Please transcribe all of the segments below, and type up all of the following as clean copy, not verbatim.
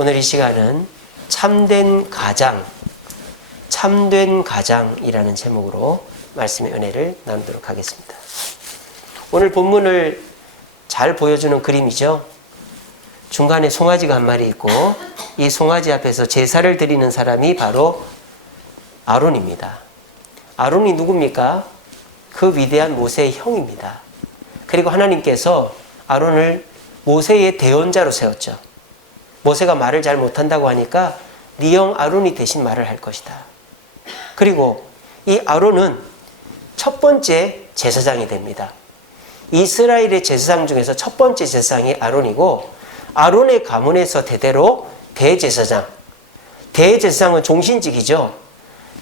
오늘 이 시간은 참된 가장이라는 제목으로 말씀의 은혜를 나누도록 하겠습니다. 오늘 본문을 잘 보여주는 그림이죠. 중간에 송아지가 한 마리 있고 이 송아지 앞에서 제사를 드리는 사람이 바로 아론입니다. 아론이 누굽니까? 그 위대한 모세의 형입니다. 그리고 하나님께서 아론을 모세의 대언자로 세웠죠. 모세가 말을 잘 못한다고 하니까 네 형 아론이 대신 말을 할 것이다. 그리고 이 아론은 첫 번째 제사장이 됩니다. 이스라엘의 제사장 중에서 첫 번째 제사장이 아론이고 아론의 가문에서 대대로 대제사장은 종신직이죠.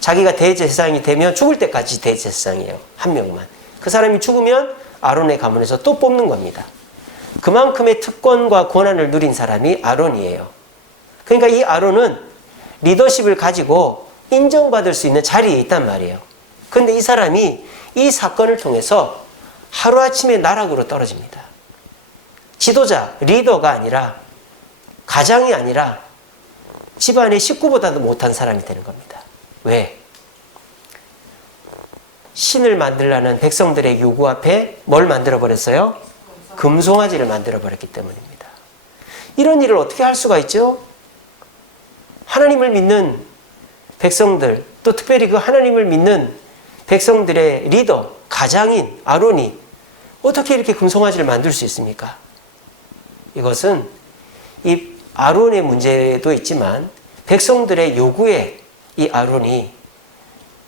자기가 대제사장이 되면 죽을 때까지 대제사장이에요. 한 명만. 그 사람이 죽으면 아론의 가문에서 또 뽑는 겁니다. 그만큼의 특권과 권한을 누린 사람이 아론이에요. 그러니까 이 아론은 리더십을 가지고 인정받을 수 있는 자리에 있단 말이에요. 그런데 이 사람이 이 사건을 통해서 하루아침에 나락으로 떨어집니다. 지도자, 리더가 아니라, 가장이 아니라 집안의 식구보다도 못한 사람이 되는 겁니다. 왜? 신을 만들라는 백성들의 요구 앞에 뭘 만들어버렸어요? 금송아지를 만들어버렸기 때문입니다. 이런 일을 어떻게 할 수가 있죠? 하나님을 믿는 백성들, 또 특별히 그 하나님을 믿는 백성들의 리더, 가장인 아론이 어떻게 이렇게 금송아지를 만들 수 있습니까? 이것은 이 아론의 문제도 있지만 백성들의 요구에 이 아론이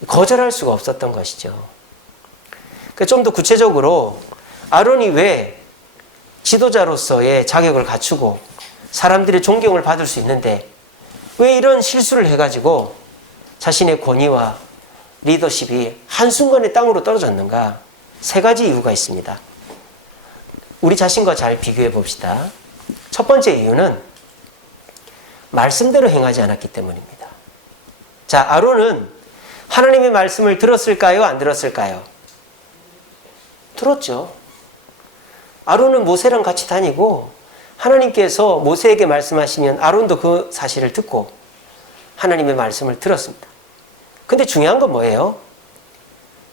거절할 수가 없었던 것이죠. 좀 더 구체적으로 아론이 왜 지도자로서의 자격을 갖추고 사람들의 존경을 받을 수 있는데 왜 이런 실수를 해가지고 자신의 권위와 리더십이 한순간에 땅으로 떨어졌는가? 세 가지 이유가 있습니다. 우리 자신과 잘 비교해 봅시다. 첫 번째 이유는 말씀대로 행하지 않았기 때문입니다. 자, 아론은 하나님의 말씀을 들었을까요? 안 들었을까요? 들었죠. 아론은 모세랑 같이 다니고 하나님께서 모세에게 말씀하시면 아론도 그 사실을 듣고 하나님의 말씀을 들었습니다. 근데 중요한 건 뭐예요?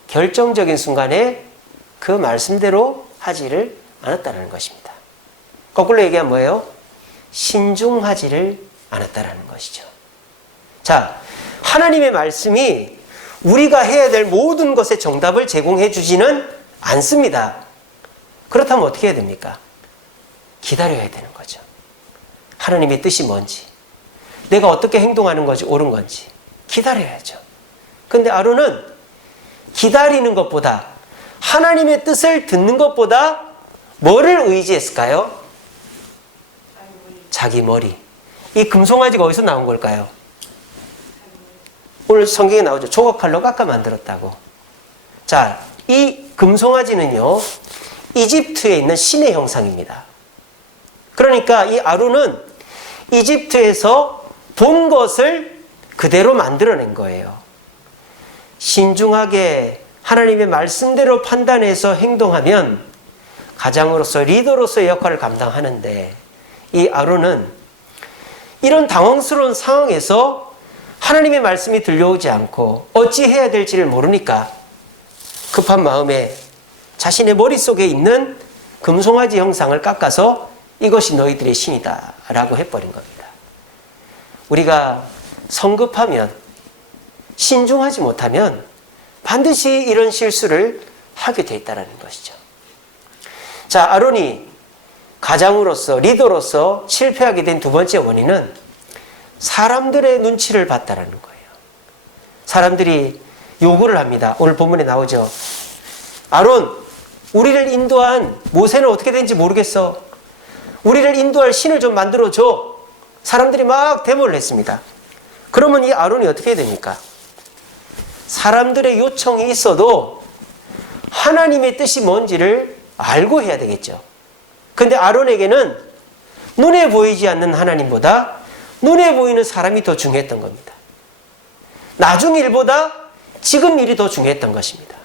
결정적인 순간에 그 말씀대로 하지를 않았다는 것입니다. 거꾸로 얘기하면 뭐예요? 신중하지를 않았다는 것이죠. 자, 하나님의 말씀이 우리가 해야 될 모든 것의 정답을 제공해 주지는 않습니다. 그렇다면 어떻게 해야 됩니까? 기다려야 되는 거죠. 하나님의 뜻이 뭔지, 내가 어떻게 행동하는 것이 옳은 건지 기다려야죠. 근데 아론은 기다리는 것보다 하나님의 뜻을 듣는 것보다 뭐를 의지했을까요? 자기 머리. 이 금송아지가 어디서 나온 걸까요? 오늘 성경에 나오죠. 조각칼로 깎아 만들었다고. 자, 이 금송아지는요, 이집트에 있는 신의 형상입니다. 그러니까 이 아론은 이집트에서 본 것을 그대로 만들어낸 거예요. 신중하게 하나님의 말씀대로 판단해서 행동하면 가장으로서 리더로서의 역할을 감당하는데 이 아론은 이런 당황스러운 상황에서 하나님의 말씀이 들려오지 않고 어찌 해야 될지를 모르니까 급한 마음에 자신의 머릿속에 있는 금송아지 형상을 깎아서 이것이 너희들의 신이다 라고 해버린 겁니다. 우리가 성급하면, 신중하지 못하면 반드시 이런 실수를 하게 돼 있다는 것이죠. 자, 아론이 가장으로서, 리더로서 실패하게 된 두 번째 원인은 사람들의 눈치를 봤다는 거예요. 사람들이 요구를 합니다. 오늘 본문에 나오죠. 아론, 우리를 인도한 모세는 어떻게 된지 모르겠어. 우리를 인도할 신을 좀 만들어줘. 사람들이 막 데모를 했습니다. 그러면 이 아론이 어떻게 해야 됩니까? 사람들의 요청이 있어도 하나님의 뜻이 뭔지를 알고 해야 되겠죠. 근데 아론에게는 눈에 보이지 않는 하나님보다 눈에 보이는 사람이 더 중요했던 겁니다. 나중 일보다 지금 일이 더 중요했던 것입니다.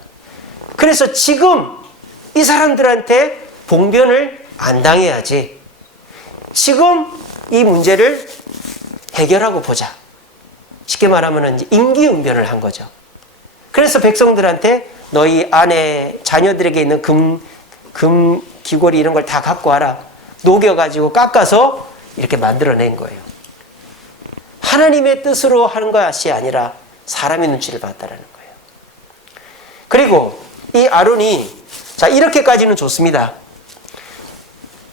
그래서 지금 이 사람들한테 봉변을 안 당해야지. 지금 이 문제를 해결하고 보자. 쉽게 말하면 이제 임기응변을 한 거죠. 그래서 백성들한테 너희 아내, 자녀들에게 있는 금 귀걸이 이런 걸 다 갖고 와라. 녹여가지고 깎아서 이렇게 만들어낸 거예요. 하나님의 뜻으로 하는 것이 아니라 사람의 눈치를 봤다라는 거예요. 그리고 이 아론이 자 이렇게까지는 좋습니다.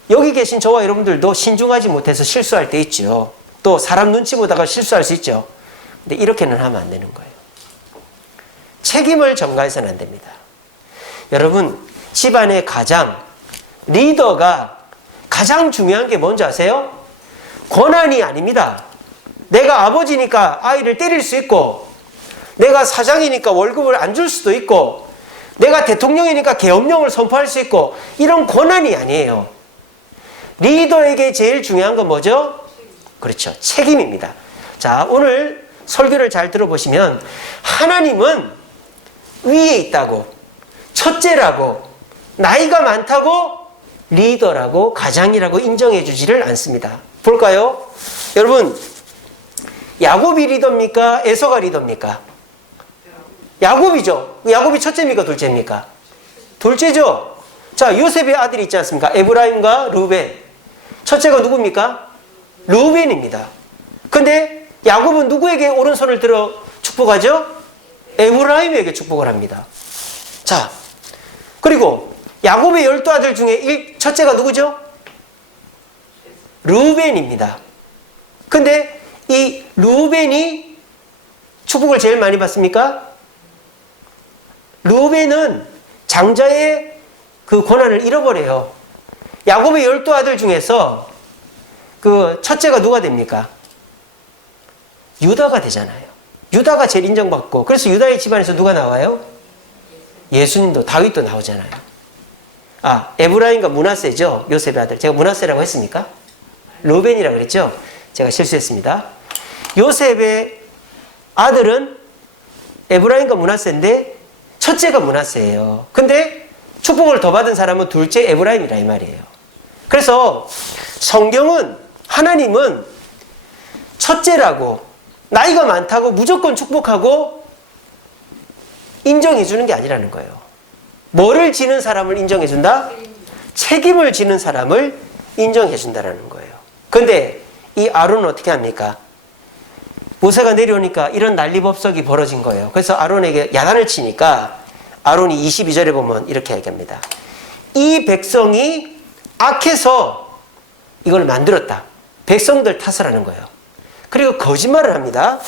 여기 계신 저와 여러분들도 신중하지 못해서 실수할 때 있죠. 또 사람 눈치 보다가 실수할 수 있죠. 근데 이렇게는 하면 안 되는 거예요. 책임을 전가해서는 안 됩니다. 여러분, 집안의 가장, 리더가 가장 중요한 게 뭔지 아세요? 권한이 아닙니다. 내가 아버지니까 아이를 때릴 수 있고, 내가 사장이니까 월급을 안 줄 수도 있고, 내가 대통령이니까 계엄령을 선포할 수 있고, 이런 권한이 아니에요. 리더에게 제일 중요한 건 뭐죠? 그렇죠. 책임입니다. 자, 오늘 설교를 잘 들어보시면 하나님은 위에 있다고, 첫째라고, 나이가 많다고, 리더라고, 가장이라고 인정해 주지를 않습니다. 볼까요? 여러분, 야곱이 리더입니까? 에서가 리더입니까? 야곱이죠. 야곱이 첫째입니까? 둘째입니까? 둘째죠. 자, 요셉의 아들이 있지 않습니까? 에브라임과 루벤. 첫째가 누굽니까? 루벤입니다. 근데 야곱은 누구에게 오른손을 들어 축복하죠? 에브라임에게 축복을 합니다. 자, 그리고 야곱의 12아들 중에 첫째가 누구죠? 루벤입니다. 근데 이 루벤이 축복을 제일 많이 받습니까? 루벤은 장자의 그 권한을 잃어버려요. 야곱의 12아들 중에서 그 첫째가 누가 됩니까? 유다가 되잖아요. 유다가 제일 인정받고, 그래서 유다의 집안에서 누가 나와요? 예수님도, 다윗도 나오잖아요. 아, 에브라임과 므낫세죠. 요셉의 아들. 제가 므낫세라고 했습니까? 루벤이라고 그랬죠. 제가 실수했습니다. 요셉의 아들은 에브라임과 므낫세인데 첫째가 므낫세예요. 근데 축복을 더 받은 사람은 둘째 에브라임이라 이 말이에요. 그래서 성경은, 하나님은 첫째라고, 나이가 많다고 무조건 축복하고 인정해 주는 게 아니라는 거예요. 뭐를 지는 사람을 인정해 준다? 책임을 지는 사람을 인정해 준다라는 거예요. 근데 이 아론은 어떻게 합니까? 모세가 내려오니까 이런 난리법석이 벌어진 거예요. 그래서 아론에게 야단을 치니까 아론이 22절에 보면 이렇게 얘기합니다. 이 백성이 악해서 이걸 만들었다. 백성들 탓을 하는 거예요. 그리고 거짓말을 합니다.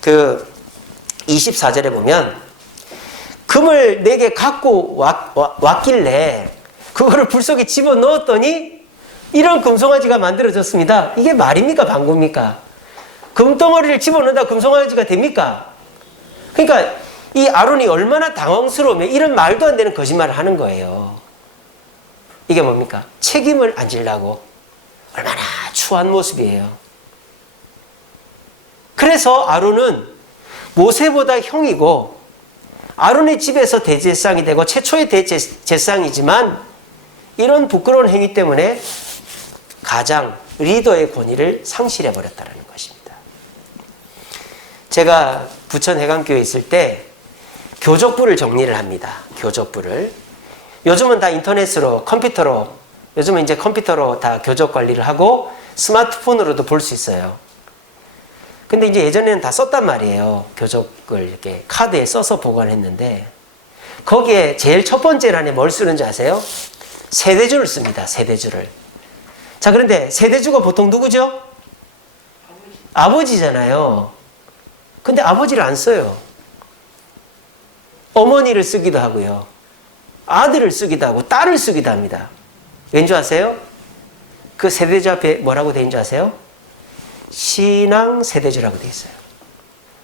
그 24절에 보면 금을 내게 갖고 왔길래 그거를 불 속에 집어넣었더니 이런 금송아지가 만들어졌습니다. 이게 말입니까? 방구입니까? 금덩어리를 집어넣는다 금송아지가 됩니까? 그러니까 이 아론이 얼마나 당황스러우면 이런 말도 안 되는 거짓말을 하는 거예요. 이게 뭡니까? 책임을 안 지려고 얼마나 추한 모습이에요. 그래서 아론은 모세보다 형이고 아론의 집에서 대제사장이 되고 최초의 대제사장이지만 이런 부끄러운 행위 때문에 가장 리더의 권위를 상실해버렸다는 것입니다. 제가 부천 해강교회에 있을 때 교족부를 정리를 합니다. 교족부를. 요즘은 다 인터넷으로, 컴퓨터로, 요즘은 이제 컴퓨터로 다 교족 관리를 하고 스마트폰으로도 볼 수 있어요. 근데 이제 예전에는 다 썼단 말이에요. 교족을 이렇게 카드에 써서 보관했는데 거기에 제일 첫 번째 란에 뭘 쓰는지 아세요? 세대주를 씁니다. 세대주를. 자, 그런데 세대주가 보통 누구죠? 아버지잖아요. 근데 아버지를 안 써요. 어머니를 쓰기도 하고요. 아들을 쓰기도 하고 딸을 쓰기도 합니다. 왠지 아세요? 그 세대주 앞에 뭐라고 되어 있는 줄 아세요? 신앙 세대주라고 되어 있어요.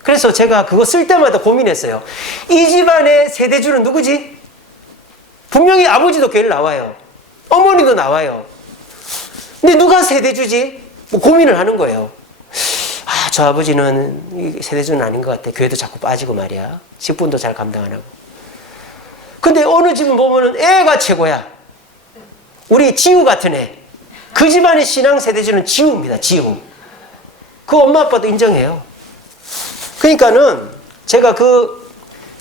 그래서 제가 그거 쓸 때마다 고민했어요. 이 집안의 세대주는 누구지? 분명히 아버지도 교회를 나와요. 어머니도 나와요. 근데 누가 세대주지? 뭐 고민을 하는 거예요. 아, 저 아버지는 세대주는 아닌 것 같아. 교회도 자꾸 빠지고 말이야. 직분도 잘 감당 안 하고. 근데 어느 집은 보면은 애가 최고야. 우리 지우 같은 애. 그 집안의 신앙 세대주는 지우입니다. 지우. 그 엄마 아빠도 인정해요. 그러니까는 제가 그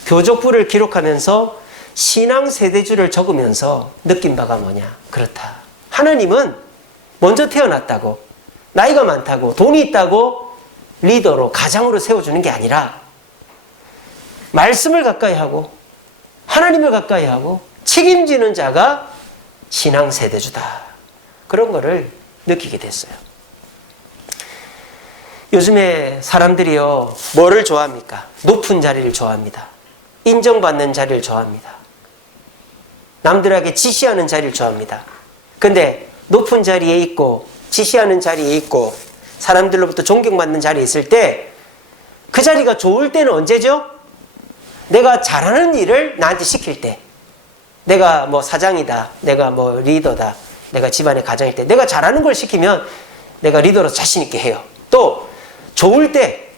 교족부를 기록하면서 신앙 세대주를 적으면서 느낀 바가 뭐냐? 그렇다. 하나님은 먼저 태어났다고, 나이가 많다고, 돈이 있다고 리더로, 가장으로 세워주는 게 아니라 말씀을 가까이 하고 하나님을 가까이 하고 책임지는 자가 신앙 세대주다. 그런 거를 느끼게 됐어요. 요즘에 사람들이요, 뭐를 좋아합니까? 높은 자리를 좋아합니다. 인정받는 자리를 좋아합니다. 남들에게 지시하는 자리를 좋아합니다. 근데 높은 자리에 있고 지시하는 자리에 있고 사람들로부터 존경받는 자리에 있을 때 그 자리가 좋을 때는 언제죠? 내가 잘하는 일을 나한테 시킬 때, 내가 뭐 사장이다, 내가 뭐 리더다, 내가 집안의 가장일 때 내가 잘하는 걸 시키면 내가 리더로서 자신 있게 해요. 또 좋을 때,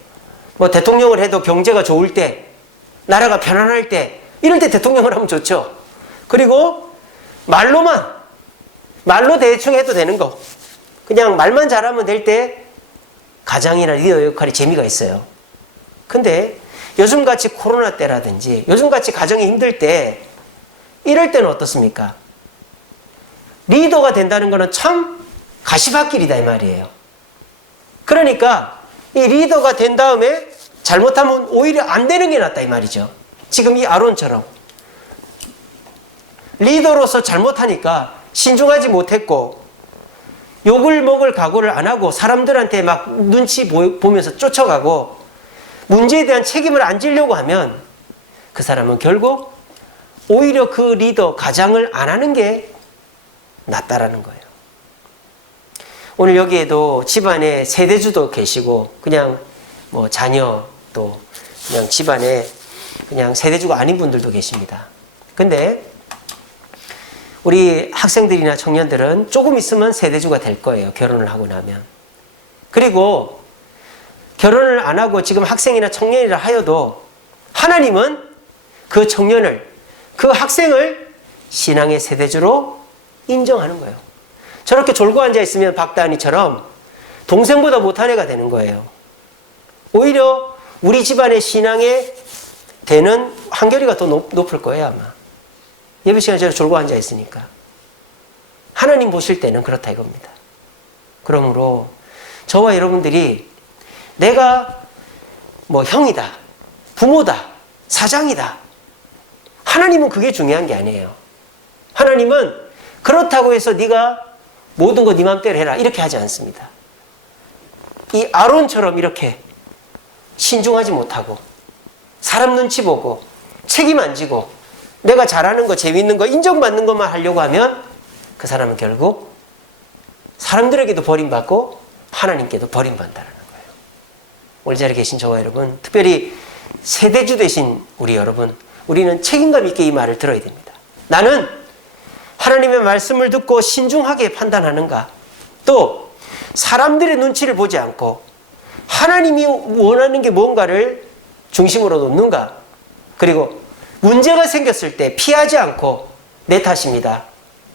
뭐 대통령을 해도 경제가 좋을 때, 나라가 편안할 때, 이럴 때 대통령을 하면 좋죠. 그리고 말로 대충 해도 되는 거, 그냥 말만 잘하면 될 때 가장이나 리더 역할이 재미가 있어요. 근데 요즘같이 코로나 때라든지 요즘같이 가정이 힘들 때, 이럴 때는 어떻습니까? 리더가 된다는 거는 참 가시밭길이다 이 말이에요. 그러니까 이 리더가 된 다음에 잘못하면 오히려 안 되는 게 낫다 이 말이죠. 지금 이 아론처럼 리더로서 잘못하니까 신중하지 못했고 욕을 먹을 각오를 안 하고 사람들한테 막 눈치 보면서 쫓아가고 문제에 대한 책임을 안 지려고 하면 그 사람은 결국 오히려 그 리더, 가장을 안 하는 게 낫다라는 거예요. 오늘 여기에도 집안에 세대주도 계시고 그냥 뭐 자녀도 그냥 집안에 그냥 세대주가 아닌 분들도 계십니다. 근데 우리 학생들이나 청년들은 조금 있으면 세대주가 될 거예요. 결혼을 하고 나면. 그리고 결혼을 안 하고 지금 학생이나 청년이라 하여도 하나님은 그 청년을, 그 학생을 신앙의 세대주로 인정하는 거예요. 저렇게 졸고 앉아 있으면 박다니처럼 동생보다 못한 애가 되는 거예요. 오히려 우리 집안의 신앙에 되는 한결이가 더 높을 거예요 아마. 예배 시간에 저렇게 졸고 앉아 있으니까. 하나님 보실 때는 그렇다 이겁니다. 그러므로 저와 여러분들이 내가 뭐 형이다, 부모다, 사장이다, 하나님은 그게 중요한 게 아니에요. 하나님은 그렇다고 해서 네가 모든 거 네 맘대로 해라 이렇게 하지 않습니다. 이 아론처럼 이렇게 신중하지 못하고 사람 눈치 보고 책임 안 지고 내가 잘하는 거, 재밌는 거, 인정받는 것만 하려고 하면 그 사람은 결국 사람들에게도 버림받고 하나님께도 버림받는다는 거예요. 오늘 자리에 계신 저와 여러분, 특별히 세대주 되신 우리 여러분, 우리는 책임감 있게 이 말을 들어야 됩니다. 나는 하나님의 말씀을 듣고 신중하게 판단하는가? 또 사람들의 눈치를 보지 않고 하나님이 원하는 게 뭔가를 중심으로 놓는가? 그리고 문제가 생겼을 때 피하지 않고 내 탓입니다,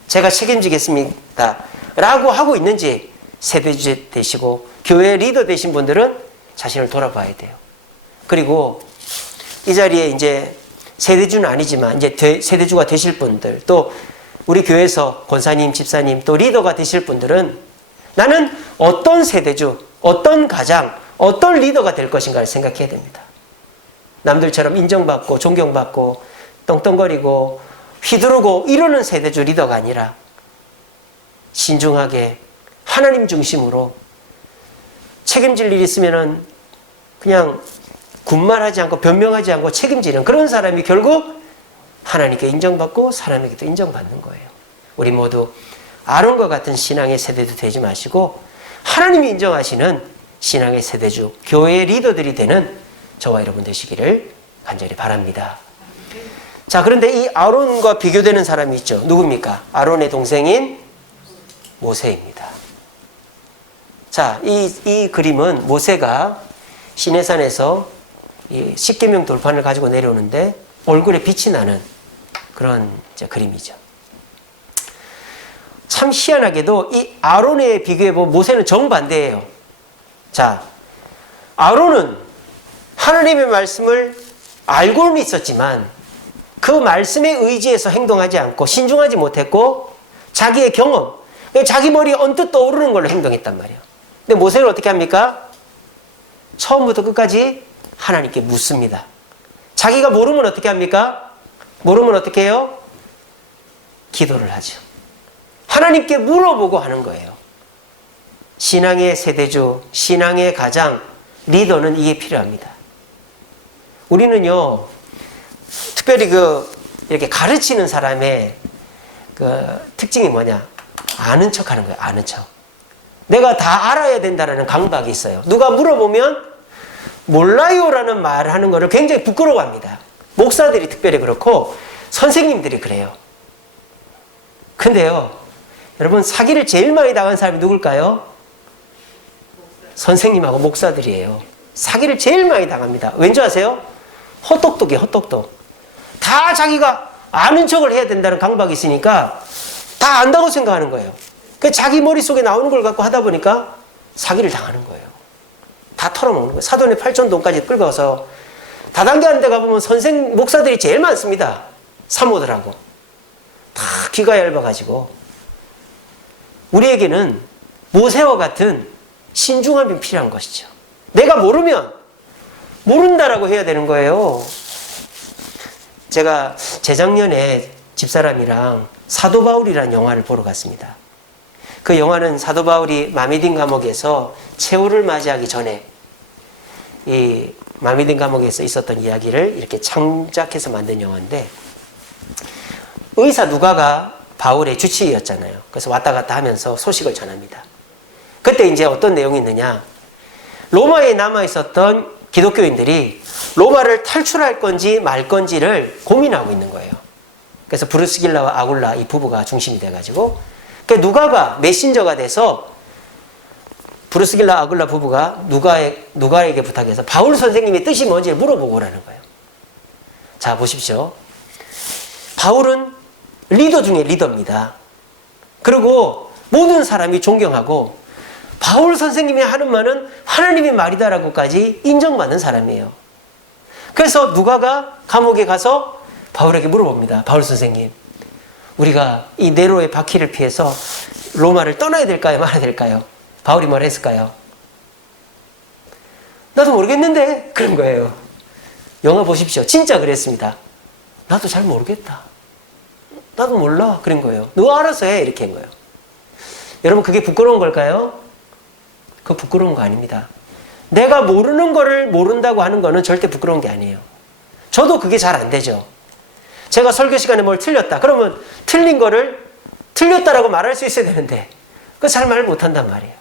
제가 책임지겠습니다 라고 하고 있는지, 세대주 되시고 교회 리더 되신 분들은 자신을 돌아봐야 돼요. 그리고 이 자리에 이제 세대주는 아니지만 이제 세대주가 되실 분들, 또 우리 교회에서 권사님, 집사님, 또 리더가 되실 분들은 나는 어떤 세대주, 어떤 가장, 어떤 리더가 될 것인가를 생각해야 됩니다. 남들처럼 인정받고 존경받고 떵떵거리고 휘두르고 이러는 세대주 리더가 아니라 신중하게 하나님 중심으로 책임질 일이 있으면은 그냥 군말하지 않고 변명하지 않고 책임지는 그런 사람이 결국 하나님께 인정받고 사람에게도 인정받는 거예요. 우리 모두 아론과 같은 신앙의 세대도 되지 마시고 하나님이 인정하시는 신앙의 세대주, 교회의 리더들이 되는 저와 여러분 되시기를 간절히 바랍니다. 자, 그런데 이 아론과 비교되는 사람이 있죠. 누굽니까? 아론의 동생인 모세입니다. 자, 이 그림은 모세가 시내산에서 이 십계명 돌판을 가지고 내려오는데 얼굴에 빛이 나는 그런 그림이죠. 참 희한하게도 이 아론에 비교해보면 모세는 정반대예요. 자, 아론은 하나님의 말씀을 알고는 있었지만 그 말씀에 의지해서 행동하지 않고 신중하지 못했고 자기의 경험, 자기 머리에 언뜻 떠오르는 걸로 행동했단 말이에요. 근데 모세는 어떻게 합니까? 처음부터 끝까지 하나님께 묻습니다. 자기가 모르면 어떻게 합니까? 모르면 어떻게 해요? 기도를 하죠. 하나님께 물어보고 하는 거예요. 신앙의 세대주, 신앙의 가장, 리더는 이게 필요합니다. 우리는요, 특별히 이렇게 가르치는 사람의 특징이 뭐냐? 아는 척 하는 거예요, 아는 척. 내가 다 알아야 된다는 강박이 있어요. 누가 물어보면 몰라요라는 말을 하는 거를 굉장히 부끄러워합니다. 목사들이 특별히 그렇고 선생님들이 그래요. 근데요, 여러분 사기를 제일 많이 당한 사람이 누굴까요? 선생님하고 목사들이에요. 사기를 제일 많이 당합니다. 왠지 아세요? 헛똑똑이에요, 헛똑똑. 다 자기가 아는 척을 해야 된다는 강박이 있으니까 다 안다고 생각하는 거예요. 자기 머릿속에 나오는 걸 갖고 하다 보니까 사기를 당하는 거예요. 다 털어먹는 거예요. 사돈의 8천돈까지 끌어서 다단계하는 데 가보면 목사들이 제일 많습니다. 사모들하고. 다 귀가 얇아가지고. 우리에게는 모세와 같은 신중함이 필요한 것이죠. 내가 모르면 모른다라고 해야 되는 거예요. 제가 재작년에 집사람이랑 사도 바울이라는 영화를 보러 갔습니다. 그 영화는 사도 바울이 마미딘 감옥에서 최후를 맞이하기 전에 이 마미딘 감옥에서 있었던 이야기를 이렇게 창작해서 만든 영화인데, 의사 누가가 바울의 주치의였잖아요. 그래서 왔다 갔다 하면서 소식을 전합니다. 그때 이제 어떤 내용이 있느냐, 로마에 남아 있었던 기독교인들이 로마를 탈출할 건지 말 건지를 고민하고 있는 거예요. 그래서 브루스길라와 아굴라 이 부부가 중심이 돼가지고, 누가가 메신저가 돼서 브루스길라 아굴라 부부가 누가에게 부탁해서 바울 선생님의 뜻이 뭔지를 물어보고 오라는 거예요. 자, 보십시오. 바울은 리더 중에 리더입니다. 그리고 모든 사람이 존경하고 바울 선생님이 하는 말은 하나님의 말이다라고까지 인정받는 사람이에요. 그래서 누가가 감옥에 가서 바울에게 물어봅니다. 바울 선생님, 우리가 이 네로의 바퀴를 피해서 로마를 떠나야 될까요? 말아야 될까요? 바울이 뭘 했을까요? 나도 모르겠는데 그런 거예요. 영화 보십시오. 진짜 그랬습니다. 나도 잘 모르겠다. 나도 몰라. 그런 거예요. 너 알아서 해. 이렇게 한 거예요. 여러분, 그게 부끄러운 걸까요? 그거 부끄러운 거 아닙니다. 내가 모르는 거를 모른다고 하는 거는 절대 부끄러운 게 아니에요. 저도 그게 잘 안 되죠. 제가 설교 시간에 뭘 틀렸다. 그러면 틀린 거를 틀렸다라고 말할 수 있어야 되는데 그거 잘 말 못한단 말이에요.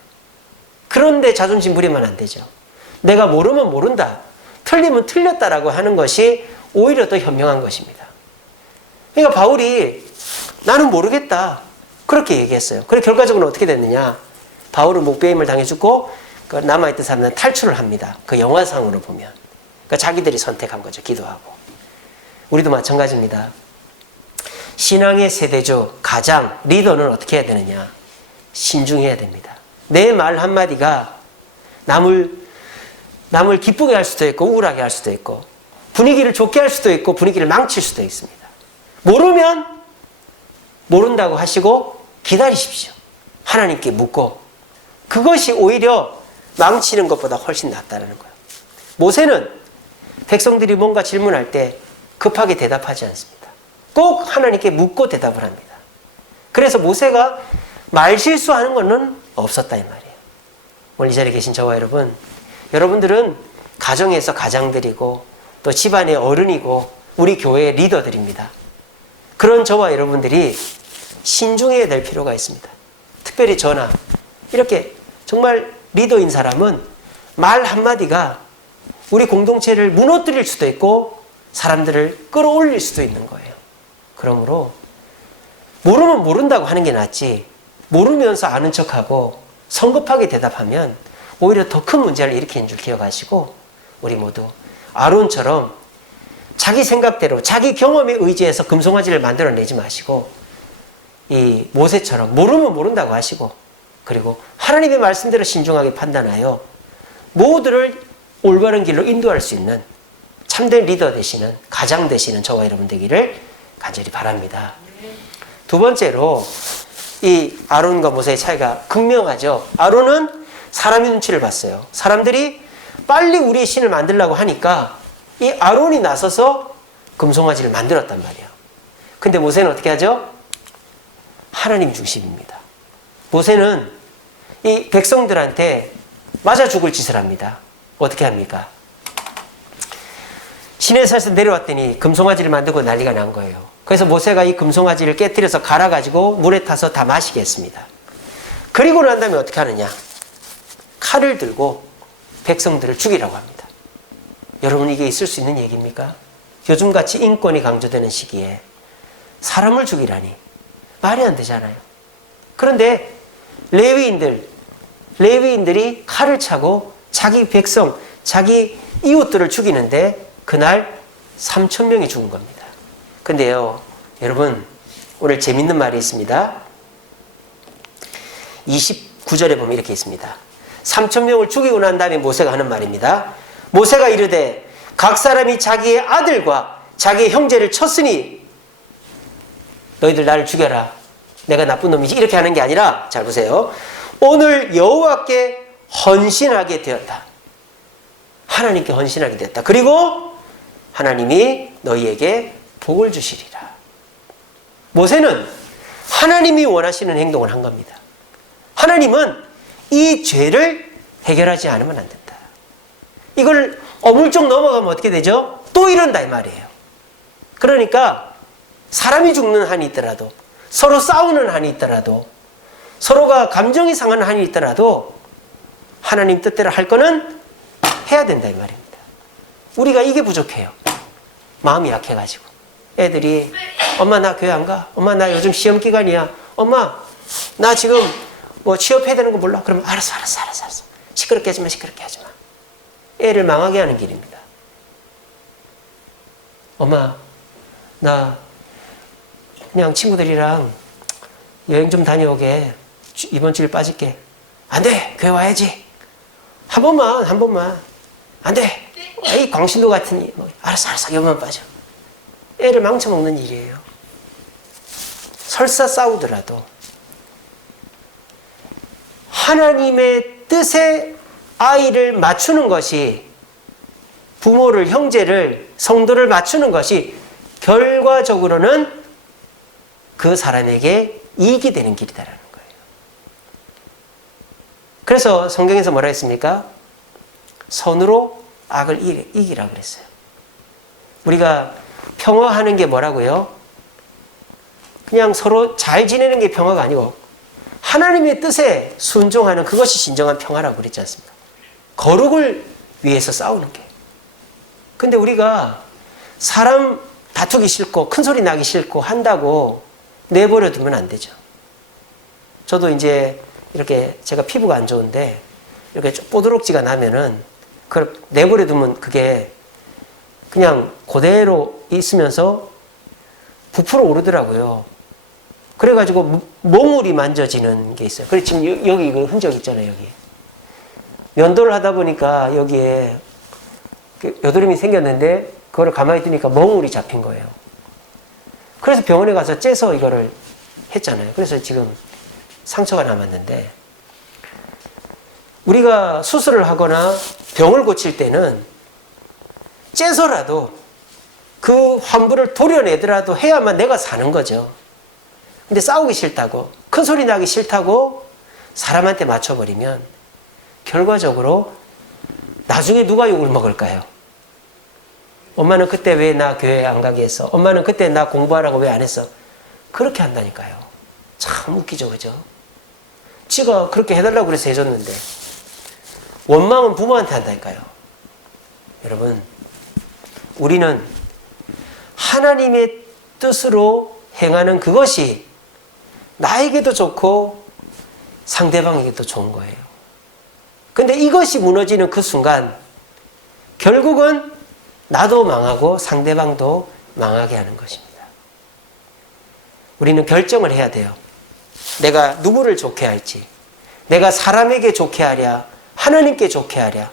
그런데 자존심 부리면 안 되죠. 내가 모르면 모른다. 틀리면 틀렸다라고 하는 것이 오히려 더 현명한 것입니다. 그러니까 바울이 나는 모르겠다. 그렇게 얘기했어요. 그래 결과적으로 어떻게 됐느냐. 바울은 목배임을 당해 죽고 그 남아있던 사람들은 탈출을 합니다. 그 영화상으로 보면. 그러니까 자기들이 선택한 거죠. 기도하고. 우리도 마찬가지입니다. 신앙의 세대주, 가장, 리더는 어떻게 해야 되느냐. 신중해야 됩니다. 내 말 한마디가 남을 기쁘게 할 수도 있고 우울하게 할 수도 있고 분위기를 좋게 할 수도 있고 분위기를 망칠 수도 있습니다. 모르면 모른다고 하시고 기다리십시오. 하나님께 묻고 그것이 오히려 망치는 것보다 훨씬 낫다는 거예요. 모세는 백성들이 뭔가 질문할 때 급하게 대답하지 않습니다. 꼭 하나님께 묻고 대답을 합니다. 그래서 모세가 말실수하는 것은 없었다 이 말이에요. 오늘 이 자리에 계신 저와 여러분들은 가정에서 가장들이고 또 집안의 어른이고 우리 교회의 리더들입니다. 그런 저와 여러분들이 신중해야 될 필요가 있습니다. 특별히 저나 이렇게 정말 리더인 사람은 말 한마디가 우리 공동체를 무너뜨릴 수도 있고 사람들을 끌어올릴 수도 있는 거예요. 그러므로 모르면 모른다고 하는 게 낫지 모르면서 아는 척하고 성급하게 대답하면 오히려 더 큰 문제를 일으키는 줄 기억하시고 우리 모두 아론처럼 자기 생각대로 자기 경험에 의지해서 금송아지를 만들어내지 마시고 이 모세처럼 모르면 모른다고 하시고 그리고 하나님의 말씀대로 신중하게 판단하여 모두를 올바른 길로 인도할 수 있는 참된 리더 되시는, 가장 되시는 저와 여러분 되기를 간절히 바랍니다. 두 번째로 이 아론과 모세의 차이가 극명하죠. 아론은 사람의 눈치를 봤어요. 사람들이 빨리 우리의 신을 만들려고 하니까 이 아론이 나서서 금송아지를 만들었단 말이에요. 근데 모세는 어떻게 하죠? 하나님 중심입니다. 모세는 이 백성들한테 맞아 죽을 짓을 합니다. 어떻게 합니까? 시내산에서 내려왔더니 금송아지를 만들고 난리가 난 거예요. 그래서 모세가 이 금송아지를 깨뜨려서 갈아가지고 물에 타서 다 마시게 했습니다. 그리고 난 다음에 어떻게 하느냐? 칼을 들고 백성들을 죽이라고 합니다. 여러분, 이게 있을 수 있는 얘기입니까? 요즘같이 인권이 강조되는 시기에 사람을 죽이라니 말이 안 되잖아요. 그런데 레위인들이 칼을 차고 자기 백성, 자기 이웃들을 죽이는데 그날 3,000명이 죽은 겁니다. 근데요, 여러분, 오늘 재밌는 말이 있습니다. 29절에 보면 이렇게 있습니다. 3,000명을 죽이고 난 다음에 모세가 하는 말입니다. 모세가 이르되 각 사람이 자기의 아들과 자기의 형제를 쳤으니 너희들 나를 죽여라. 내가 나쁜 놈이지. 이렇게 하는 게 아니라, 잘 보세요. 오늘 여호와께 헌신하게 되었다. 하나님께 헌신하게 되었다. 그리고 하나님이 너희에게 복을 주시리라. 모세는 하나님이 원하시는 행동을 한 겁니다. 하나님은 이 죄를 해결하지 않으면 안 된다. 이걸 어물쩍 넘어가면 어떻게 되죠? 또 이런다 이 말이에요. 그러니까 사람이 죽는 한이 있더라도, 서로 싸우는 한이 있더라도, 서로가 감정이 상하는 한이 있더라도 하나님 뜻대로 할 거는 해야 된다 이 말입니다. 우리가 이게 부족해요. 마음이 약해가지고 애들이 엄마 나 교회 안 가? 엄마 나 요즘 시험 기간이야. 엄마 나 지금 뭐 취업해야 되는 거 몰라? 그러면 알았어. 시끄럽게 하지 마. 애를 망하게 하는 길입니다. 엄마 나 그냥 친구들이랑 여행 좀 다녀오게. 이번 주일 빠질게. 안 돼. 교회 와야지. 한 번만. 안 돼. 에이 광신도 같으니. 알았어. 여만 빠져. 애를 망쳐먹는 일이에요. 설사 싸우더라도 하나님의 뜻에 아이를 맞추는 것이, 부모를, 형제를, 성도를 맞추는 것이 결과적으로는 그 사람에게 이익이 되는 길이다라는 거예요. 그래서 성경에서 뭐라 했습니까? 선으로 악을 이기라 그랬어요. 우리가 평화하는 게 뭐라고요? 그냥 서로 잘 지내는 게 평화가 아니고 하나님의 뜻에 순종하는 그것이 진정한 평화라고 그랬지 않습니까? 거룩을 위해서 싸우는 게. 근데 우리가 사람 다투기 싫고 큰 소리 나기 싫고 한다고 내버려 두면 안 되죠. 저도 이제 이렇게 제가 피부가 안 좋은데 이렇게 뽀드록지가 나면은 그걸 내버려 두면 그게 그냥 그대로 있으면서 부풀어 오르더라고요. 그래가지고 몽울이 만져지는 게 있어요. 그래서 지금 여기 그 흔적 있잖아요, 여기. 면도를 하다 보니까 여기에 여드름이 생겼는데 그거를 가만히 두니까 몽울이 잡힌 거예요. 그래서 병원에 가서 째서 이거를 했잖아요. 그래서 지금 상처가 남았는데, 우리가 수술을 하거나 병을 고칠 때는 째서라도 그 환부를 도려내더라도 해야만 내가 사는 거죠. 근데 싸우기 싫다고, 큰 소리 나기 싫다고 사람한테 맞춰버리면 결과적으로 나중에 누가 욕을 먹을까요? 엄마는 그때 왜 나 교회 안 가게 했어? 엄마는 그때 나 공부하라고 왜 안 했어? 그렇게 한다니까요. 참 웃기죠, 그죠? 지가 그렇게 해달라고 그래서 해줬는데 원망은 부모한테 한다니까요. 여러분, 우리는 하나님의 뜻으로 행하는 그것이 나에게도 좋고 상대방에게도 좋은 거예요. 근데 이것이 무너지는 그 순간 결국은 나도 망하고 상대방도 망하게 하는 것입니다. 우리는 결정을 해야 돼요. 내가 누구를 좋게 할지, 내가 사람에게 좋게 하랴, 하나님께 좋게 하랴.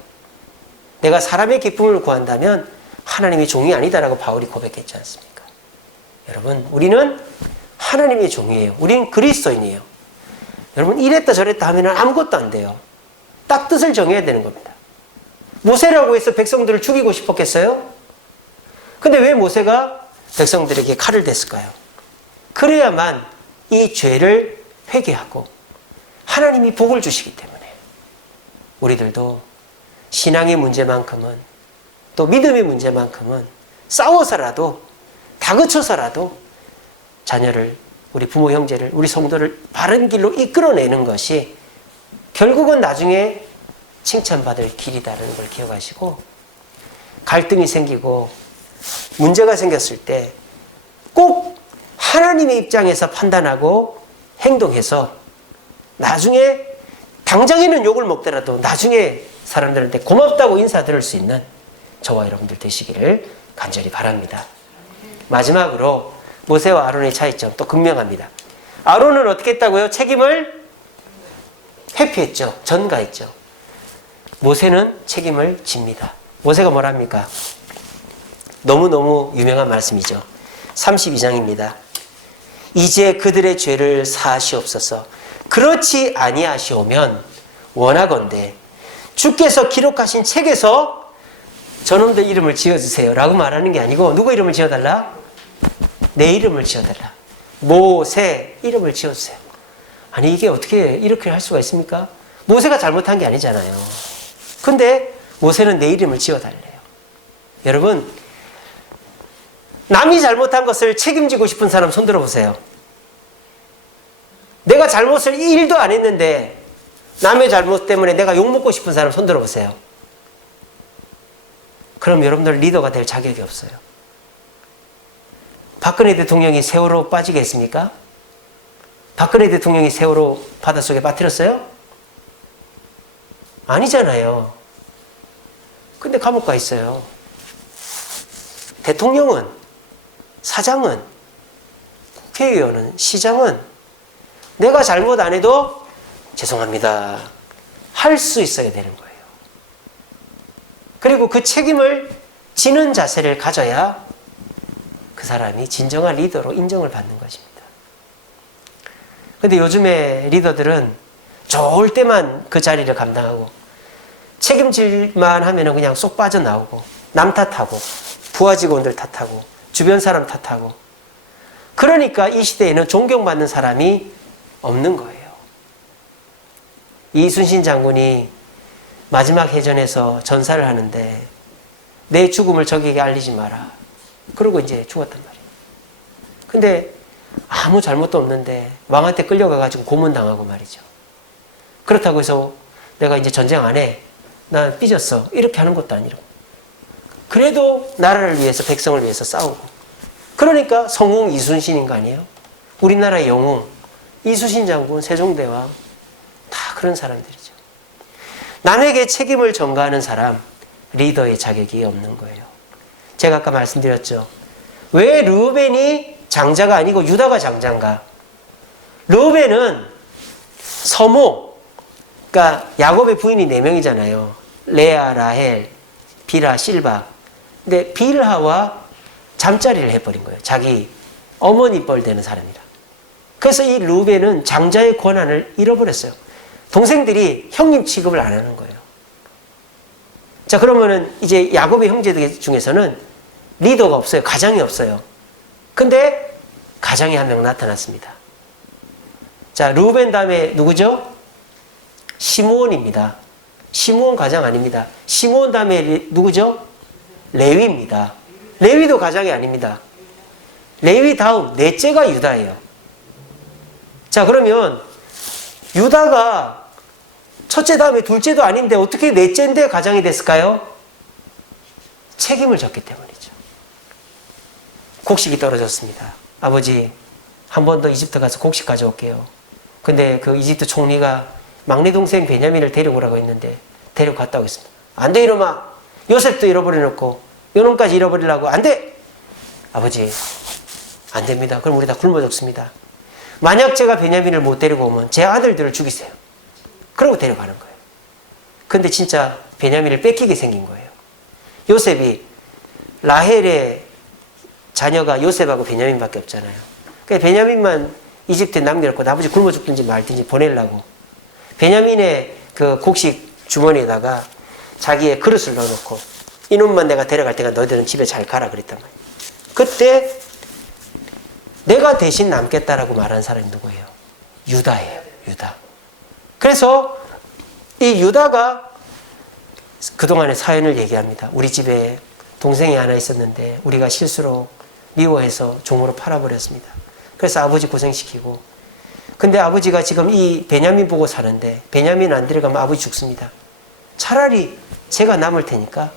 내가 사람의 기쁨을 구한다면 하나님의 종이 아니다라고 바울이 고백했지 않습니까? 여러분, 우리는 하나님의 종이에요. 우리는 그리스도인이에요. 여러분, 이랬다 저랬다 하면 아무것도 안 돼요. 딱 뜻을 정해야 되는 겁니다. 모세라고 해서 백성들을 죽이고 싶었겠어요? 근데 왜 모세가 백성들에게 칼을 댔을까요? 그래야만 이 죄를 회개하고 하나님이 복을 주시기 때문에 우리들도 신앙의 문제만큼은 또 믿음의 문제만큼은 싸워서라도 다그쳐서라도 자녀를, 우리 부모 형제를, 우리 성도를 바른 길로 이끌어내는 것이 결국은 나중에 칭찬받을 길이다라는 걸 기억하시고, 갈등이 생기고 문제가 생겼을 때 꼭 하나님의 입장에서 판단하고 행동해서 나중에 당장에는 욕을 먹더라도 나중에 사람들한테 고맙다고 인사드릴 수 있는 저와 여러분들 되시기를 간절히 바랍니다. 마지막으로 모세와 아론의 차이점 또 극명합니다. 아론은 어떻게 했다고요? 책임을 회피했죠. 전가했죠. 모세는 책임을 집니다. 모세가 뭐랍니까? 너무너무 유명한 말씀이죠. 32장입니다. 이제 그들의 죄를 사하시옵소서. 그렇지 아니하시오면 원하건대 주께서 기록하신 책에서 저놈들 이름을 지어주세요 라고 말하는 게 아니고, 누구 이름을 지어달라? 내 이름을 지어달라. 모세 이름을 지어주세요. 아니, 이게 어떻게 이렇게 할 수가 있습니까? 모세가 잘못한 게 아니잖아요. 근데 모세는 내 이름을 지어달래요. 여러분, 남이 잘못한 것을 책임지고 싶은 사람 손 들어보세요. 내가 잘못을 1도 안 했는데 남의 잘못 때문에 내가 욕먹고 싶은 사람 손 들어보세요. 그럼 여러분들 리더가 될 자격이 없어요. 박근혜 대통령이 세월호 빠지겠습니까? 박근혜 대통령이 세월호 바닷속에 빠뜨렸어요? 아니잖아요. 근데 감옥 가 있어요. 대통령은, 사장은, 국회의원은, 시장은 내가 잘못 안 해도 죄송합니다 할 수 있어야 되는 거예요. 그리고 그 책임을 지는 자세를 가져야 그 사람이 진정한 리더로 인정을 받는 것입니다. 근데 요즘에 리더들은 좋을 때만 그 자리를 감당하고 책임질만 하면 그냥 쏙 빠져나오고 남 탓하고 부하 직원들 탓하고 주변 사람 탓하고, 그러니까 이 시대에는 존경받는 사람이 없는 거예요. 이순신 장군이 마지막 해전에서 전사를 하는데 내 죽음을 적에게 알리지 마라. 그러고 이제 죽었단 말이에요. 근데 아무 잘못도 없는데 왕한테 끌려가가지고 고문당하고 말이죠. 그렇다고 해서 내가 이제 전쟁 안 해, 난 삐졌어, 이렇게 하는 것도 아니고, 그래도 나라를 위해서, 백성을 위해서 싸우고. 그러니까 성웅 이순신인 거 아니에요? 우리나라의 영웅 이순신 장군, 세종대왕 다 그런 사람들이죠. 남에게 책임을 전가하는 사람, 리더의 자격이 없는 거예요. 제가 아까 말씀드렸죠. 왜 르우벤이 장자가 아니고 유다가 장자인가? 르우벤은 서모, 그러니까 야곱의 부인이 4명이잖아요. 레아, 라헬, 빌하, 실바. 근데 빌하와 잠자리를 해버린 거예요. 자기 어머니 뻘 되는 사람이라. 그래서 이 르우벤은 장자의 권한을 잃어버렸어요. 동생들이 형님 취급을 안 하는 거예요. 자, 그러면은 이제 야곱의 형제들 중에서는 리더가 없어요. 가장이 없어요. 근데 가장이 한 명 나타났습니다. 자, 르우벤 다음에 누구죠? 시므온입니다. 시므온 가장 아닙니다. 시므온 다음에 누구죠? 레위입니다. 레위도 가장이 아닙니다. 레위 다음 넷째가 유다예요. 자, 그러면 유다가 첫째 다음에 둘째도 아닌데 어떻게 넷째인데 가장이 됐을까요? 책임을 졌기 때문이죠. 곡식이 떨어졌습니다. 아버지, 한 번 더 이집트 가서 곡식 가져올게요. 근데 그 이집트 총리가 막내 동생 베냐민을 데려오라고 했는데 데려갔다고 했습니다. 안 돼, 이놈아. 요셉도 잃어버려놓고 요놈까지 잃어버리려고. 안 돼! 아버지, 안 됩니다. 그럼 우리 다 굶어 죽습니다. 만약 제가 베냐민을 못 데리고 오면 제 아들들을 죽이세요. 그러고 데려가는 거예요. 근데 진짜 베냐민을 뺏기게 생긴 거예요. 요셉이 라헬의 자녀가 요셉하고 베냐민밖에 없잖아요. 그러니까 베냐민만 이집트에 남겨놓고 아버지 굶어 죽든지 말든지 보내려고 베냐민의 그 곡식 주머니에다가 자기의 그릇을 넣어놓고 이놈만 내가 데려갈 테니까 너희들은 집에 잘 가라 그랬단 말이에요. 그때 내가 대신 남겠다라고 말한 사람이 누구예요? 유다예요. 유다. 그래서 이 유다가 그동안의 사연을 얘기합니다. 우리 집에 동생이 하나 있었는데 우리가 실수로 미워해서 종으로 팔아버렸습니다. 그래서 아버지 고생시키고, 근데 아버지가 지금 이 베냐민 보고 사는데 베냐민 안 데려가면 아버지 죽습니다. 차라리 제가 남을 테니까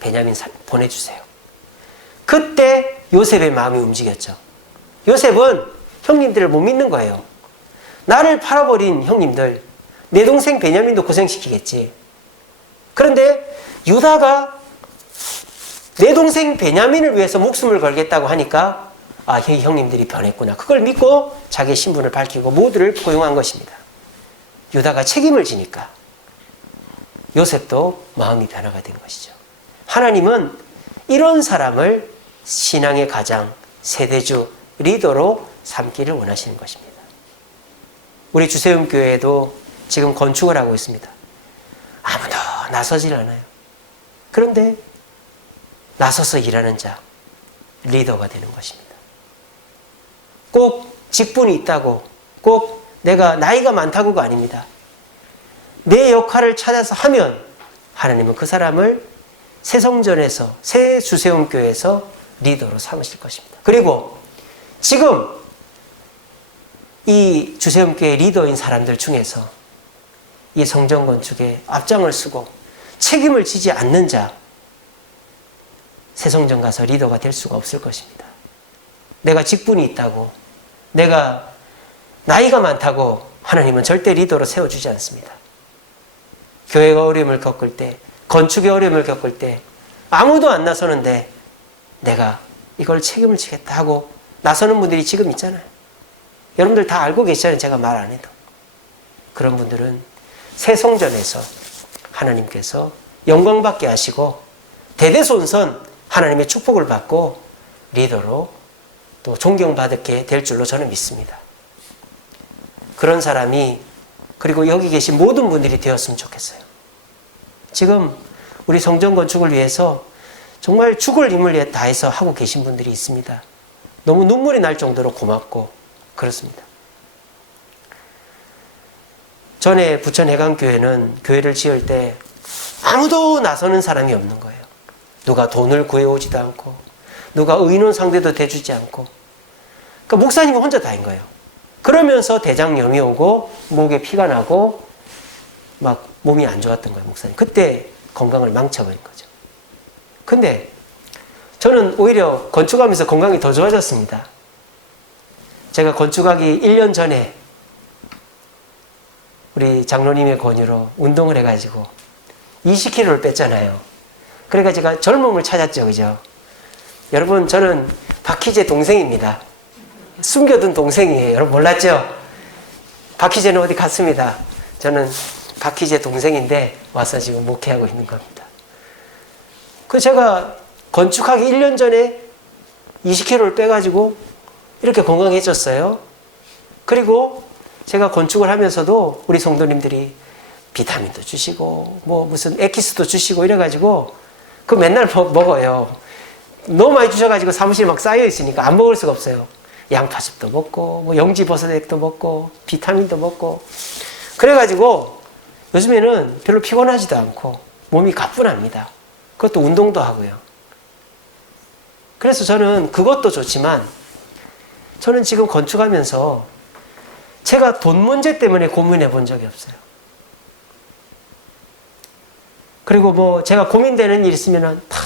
베냐민 보내주세요. 그때 요셉의 마음이 움직였죠. 요셉은 형님들을 못 믿는 거예요. 나를 팔아버린 형님들, 내 동생 베냐민도 고생시키겠지. 그런데 유다가 내 동생 베냐민을 위해서 목숨을 걸겠다고 하니까 아, 형님들이 변했구나. 그걸 믿고 자기의 신분을 밝히고 모두를 고용한 것입니다. 유다가 책임을 지니까 요셉도 마음이 변화가 된 것이죠. 하나님은 이런 사람을 신앙의 가장, 세대주, 리더로 삼기를 원하시는 것입니다. 우리 주세움교회도 지금 건축을 하고 있습니다. 아무도 나서질 않아요. 그런데 나서서 일하는 자, 리더가 되는 것입니다. 꼭 직분이 있다고, 꼭 내가 나이가 많다고가 아닙니다. 내 역할을 찾아서 하면 하나님은 그 사람을 새 성전에서, 새 주세움교회에서 리더로 삼으실 것입니다. 그리고 지금 이 주세움교회 리더인 사람들 중에서 이 성전 건축에 앞장을 쓰고 책임을 지지 않는 자, 새 성전 가서 리더가 될 수가 없을 것입니다. 내가 직분이 있다고, 내가 나이가 많다고 하나님은 절대 리더로 세워주지 않습니다. 교회가 어려움을 겪을 때, 건축의 어려움을 겪을 때 아무도 안 나서는데 내가 이걸 책임을 지겠다 하고 나서는 분들이 지금 있잖아요. 여러분들 다 알고 계시잖아요. 제가 말 안 해도. 그런 분들은 새 성전에서 하나님께서 영광받게 하시고 대대손손 하나님의 축복을 받고 리더로 또 존경받게 될 줄로 저는 믿습니다. 그런 사람이, 그리고 여기 계신 모든 분들이 되었으면 좋겠어요. 지금 우리 성전 건축을 위해서 정말 죽을 힘을 다해서 하고 계신 분들이 있습니다. 너무 눈물이 날 정도로 고맙고 그렇습니다. 전에 부천해강교회는 교회를 지을 때 아무도 나서는 사람이 없는 거예요. 누가 돈을 구해오지도 않고 누가 의논 상대도 대주지 않고, 그러니까 목사님이 혼자 다인 거예요. 그러면서 대장염이 오고 목에 피가 나고 막 몸이 안 좋았던 거예요. 목사님 그때 건강을 망쳐버린 거죠. 근데 저는 오히려 건축하면서 건강이 더 좋아졌습니다. 제가 건축하기 1년 전에 우리 장로님의 권유로 운동을 해가지고 20kg를 뺐잖아요. 그러니까 제가 젊음을 찾았죠. 그죠? 여러분, 저는 박희재 동생입니다. 숨겨둔 동생이에요. 여러분 몰랐죠? 박희재는 어디 갔습니다. 저는 박희재 동생인데 와서 지금 목회하고 있는 겁니다. 그 제가 건축하기 1년 전에 20kg를 빼가지고 이렇게 건강해졌어요. 그리고 제가 건축을 하면서도 우리 성도님들이 비타민도 주시고 뭐 무슨 에키스도 주시고 이래가지고 그 맨날 먹어요. 너무 많이 주셔가지고 사무실에 막 쌓여 있으니까 안 먹을 수가 없어요. 양파즙도 먹고 뭐 영지버섯액도 먹고 비타민도 먹고 그래가지고 요즘에는 별로 피곤하지도 않고 몸이 가뿐합니다. 그것도 운동도 하고요. 그래서 저는 그것도 좋지만 저는 지금 건축하면서 제가 돈 문제 때문에 고민해 본 적이 없어요. 그리고 뭐 제가 고민되는 일 있으면 다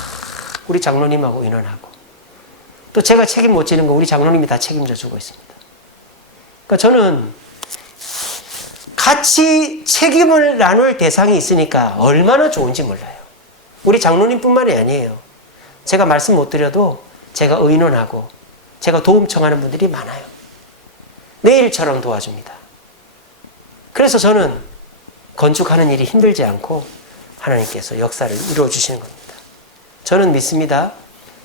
우리 장로님하고 의논하고 또 제가 책임 못 지는 거 우리 장로님이 다 책임져 주고 있습니다. 그러니까 저는 같이 책임을 나눌 대상이 있으니까 얼마나 좋은지 몰라요. 우리 장로님뿐만이 아니에요. 제가 말씀 못 드려도 제가 의논하고 제가 도움 청하는 분들이 많아요. 내 일처럼 도와줍니다. 그래서 저는 건축하는 일이 힘들지 않고 하나님께서 역사를 이루어 주시는 겁니다. 저는 믿습니다.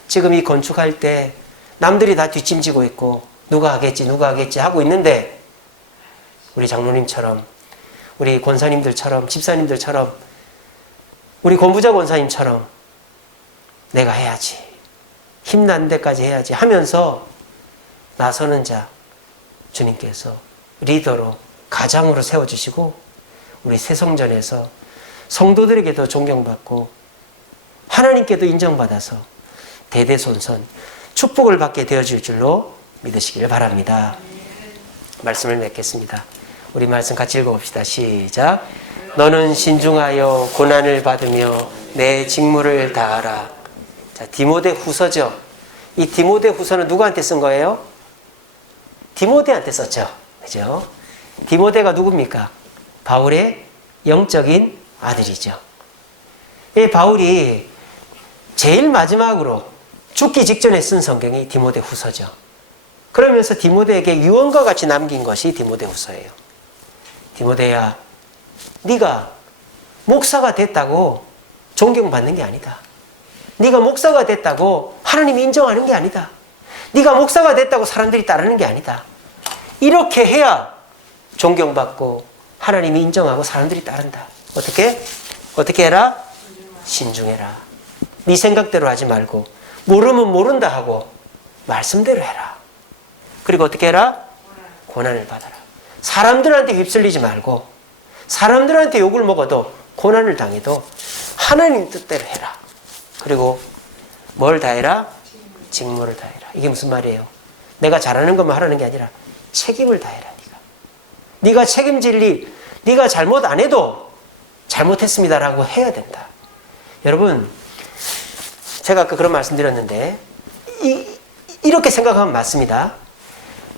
지금 이 건축할 때 남들이 다 뒷짐지고 있고 누가 하겠지 하고 있는데 우리 장로님처럼 우리 권사님들처럼 집사님들처럼 우리 권부자 권사님처럼 내가 해야지, 힘난 데까지 해야지 하면서 나서는 자 주님께서 리더로 가장으로 세워주시고 우리 새성전에서 성도들에게도 존경받고 하나님께도 인정받아서 대대손손 축복을 받게 되어질 줄로 믿으시길 바랍니다. 말씀을 맺겠습니다. 우리 말씀 같이 읽어봅시다. 시작. 너는 신중하여 고난을 받으며 내 직무를 다하라. 자, 디모데 후서죠. 이 디모데 후서는 누구한테 쓴 거예요? 디모데한테 썼죠. 그죠? 디모데가 누굽니까? 바울의 영적인 아들이죠. 이 바울이 제일 마지막으로 죽기 직전에 쓴 성경이 디모데 후서죠. 그러면서 디모데에게 유언과 같이 남긴 것이 디모데 후서예요. 디모데야, 네가 목사가 됐다고 존경받는 게 아니다. 네가 목사가 됐다고 하나님이 인정하는 게 아니다. 네가 목사가 됐다고 사람들이 따르는 게 아니다. 이렇게 해야 존경받고 하나님이 인정하고 사람들이 따른다. 어떻게 해라? 신중해라. 네 생각대로 하지 말고 모르면 모른다 하고 말씀대로 해라. 그리고 어떻게 해라? 고난을 받아라. 사람들한테 휩쓸리지 말고 사람들한테 욕을 먹어도 고난을 당해도 하나님 뜻대로 해라. 그리고 뭘 다해라? 직무를 다해라. 이게 무슨 말이에요? 내가 잘하는 것만 하라는 게 아니라 책임을 다해라. 네가 책임질 일, 네가 잘못 안 해도 잘못했습니다라고 해야 된다. 여러분, 제가 아까 그런 말씀 드렸는데 이렇게 생각하면 맞습니다.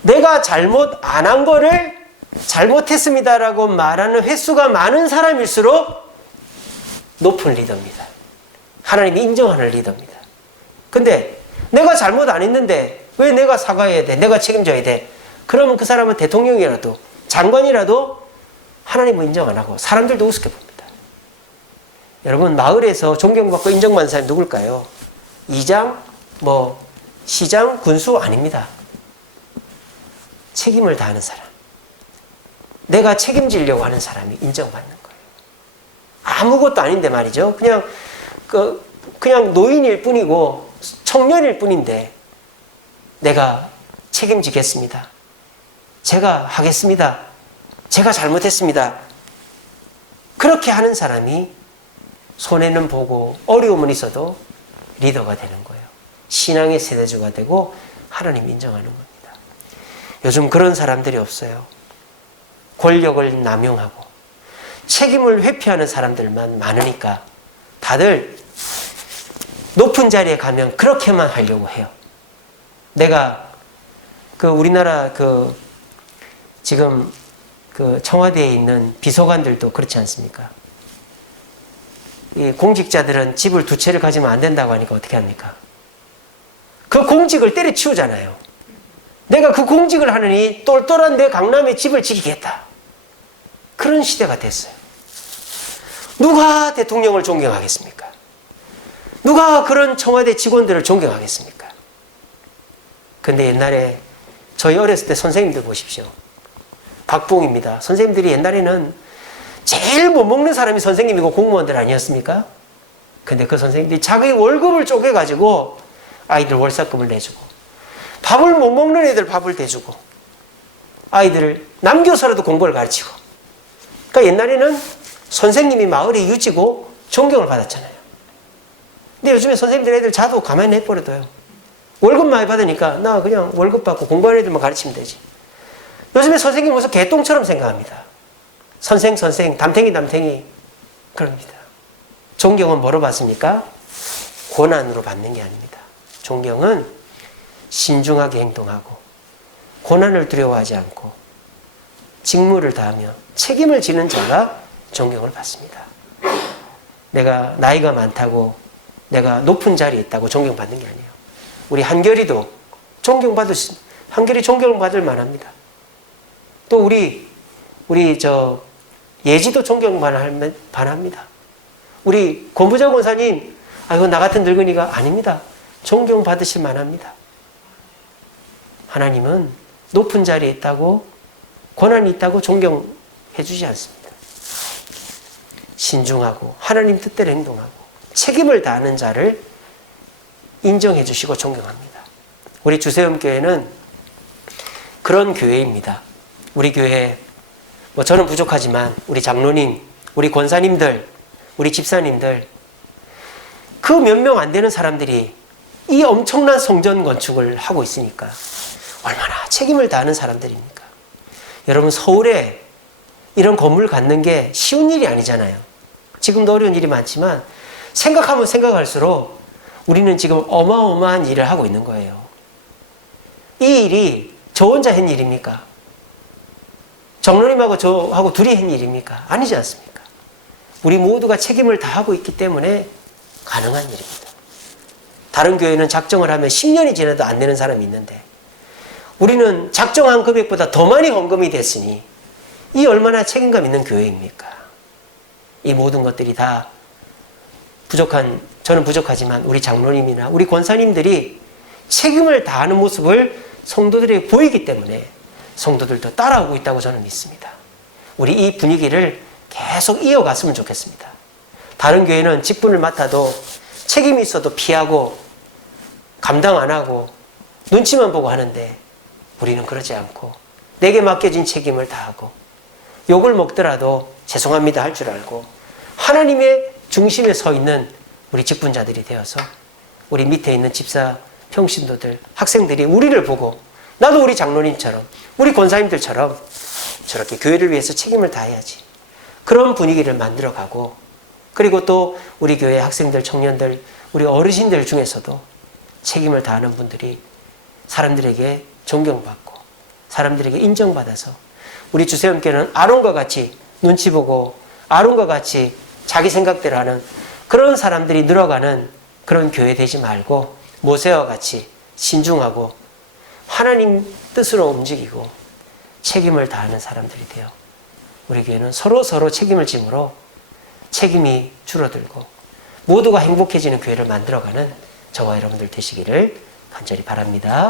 내가 잘못 안 한 거를 잘못했습니다라고 말하는 횟수가 많은 사람일수록 높은 리더입니다. 하나님이 인정하는 리더입니다. 근데 내가 잘못 안 했는데 왜 내가 사과해야 돼? 내가 책임져야 돼? 그러면 그 사람은 대통령이라도 장관이라도 하나님은 인정 안 하고 사람들도 우습게 봅니다. 여러분, 마을에서 존경받고 인정받는 사람이 누굴까요? 이장, 시장, 군수 아닙니다. 책임을 다하는 사람. 내가 책임지려고 하는 사람이 인정받는 거예요. 아무것도 아닌데 말이죠. 그냥 노인일 뿐이고 청년일 뿐인데 내가 책임지겠습니다. 제가 하겠습니다. 제가 잘못했습니다. 그렇게 하는 사람이 손해는 보고 어려움은 있어도 리더가 되는 거예요. 신앙의 세대주가 되고 하나님 인정하는 겁니다. 요즘 그런 사람들이 없어요. 권력을 남용하고 책임을 회피하는 사람들만 많으니까 다들 높은 자리에 가면 그렇게만 하려고 해요. 내가 우리나라 지금 청와대에 있는 비서관들도 그렇지 않습니까? 이 공직자들은 집을 2채를 가지면 안 된다고 하니까 어떻게 합니까? 그 공직을 때려치우잖아요. 내가 그 공직을 하느니 똘똘한 내 강남에 집을 지키겠다. 그런 시대가 됐어요. 누가 대통령을 존경하겠습니까? 누가 그런 청와대 직원들을 존경하겠습니까? 근데 옛날에 저희 어렸을 때 선생님들 보십시오. 박봉입니다. 선생님들이 옛날에는 제일 못 먹는 사람이 선생님이고 공무원들 아니었습니까? 근데 그 선생님들이 자기 월급을 쪼개가지고 아이들 월사금을 내주고 밥을 못 먹는 애들 밥을 대주고 아이들을 남겨서라도 공부를 가르치고. 그러니까 옛날에는 선생님이 마을의 유지고 존경을 받았잖아요. 근데 요즘에 선생님들 애들 자도 가만히 내버려둬요. 월급 많이 받으니까 나 그냥 월급 받고 공부하는 애들만 가르치면 되지. 요즘에 선생님 무슨 개똥처럼 생각합니다. 선생, 담탱이 그럽니다. 존경은 뭐로 받습니까? 고난으로 받는 게 아닙니다. 존경은 신중하게 행동하고 고난을 두려워하지 않고 직무를 다하며 책임을 지는 자가 존경을 받습니다. 내가 나이가 많다고 내가 높은 자리에 있다고 존경받는 게 아니에요. 우리 한결이도 한결이 존경받을 만합니다. 또 우리 예지도 존경받을 만합니다. 우리 권부자 권사님 아이고 나 같은 늙은이가 아닙니다. 존경받으실 만합니다. 하나님은 높은 자리에 있다고 권한이 있다고 존경해 주지 않습니다. 신중하고 하나님 뜻대로 행동하고 책임을 다하는 자를 인정해 주시고 존경합니다. 우리 주세움교회는 그런 교회입니다. 우리 교회 저는 부족하지만 우리 장로님, 우리 권사님들, 우리 집사님들 그 몇 명 안 되는 사람들이 이 엄청난 성전 건축을 하고 있으니까 얼마나 책임을 다하는 사람들입니까? 여러분 서울에 이런 건물 갖는 게 쉬운 일이 아니잖아요. 지금도 어려운 일이 많지만 생각하면 생각할수록 우리는 지금 어마어마한 일을 하고 있는 거예요. 이 일이 저 혼자 한 일입니까? 장로님하고 저하고 둘이 한 일입니까? 아니지 않습니까? 우리 모두가 책임을 다하고 있기 때문에 가능한 일입니다. 다른 교회는 작정을 하면 10년이 지나도 안 내는 사람이 있는데 우리는 작정한 금액보다 더 많이 헌금이 됐으니 이 얼마나 책임감 있는 교회입니까? 이 모든 것들이 다 저는 부족하지만 우리 장로님이나 우리 권사님들이 책임을 다하는 모습을 성도들에게 보이기 때문에 성도들도 따라오고 있다고 저는 믿습니다. 우리 이 분위기를 계속 이어갔으면 좋겠습니다. 다른 교회는 직분을 맡아도 책임이 있어도 피하고 감당 안 하고 눈치만 보고 하는데 우리는 그러지 않고 내게 맡겨진 책임을 다하고 욕을 먹더라도 죄송합니다 할 줄 알고 하나님의 중심에 서 있는 우리 직분자들이 되어서 우리 밑에 있는 집사, 평신도들, 학생들이 우리를 보고 나도 우리 장로님처럼 우리 권사님들처럼 저렇게 교회를 위해서 책임을 다해야지. 그런 분위기를 만들어가고 그리고 또 우리 교회 학생들, 청년들, 우리 어르신들 중에서도 책임을 다하는 분들이 사람들에게 존경받고 사람들에게 인정받아서 우리 주세움교회는 아론과 같이 눈치 보고 아론과 같이 자기 생각대로 하는 그런 사람들이 늘어가는 그런 교회 되지 말고 모세와 같이 신중하고 하나님 뜻으로 움직이고 책임을 다하는 사람들이 되어 우리 교회는 서로 책임을 짐으로 책임이 줄어들고 모두가 행복해지는 교회를 만들어가는 저와 여러분들 되시기를 간절히 바랍니다.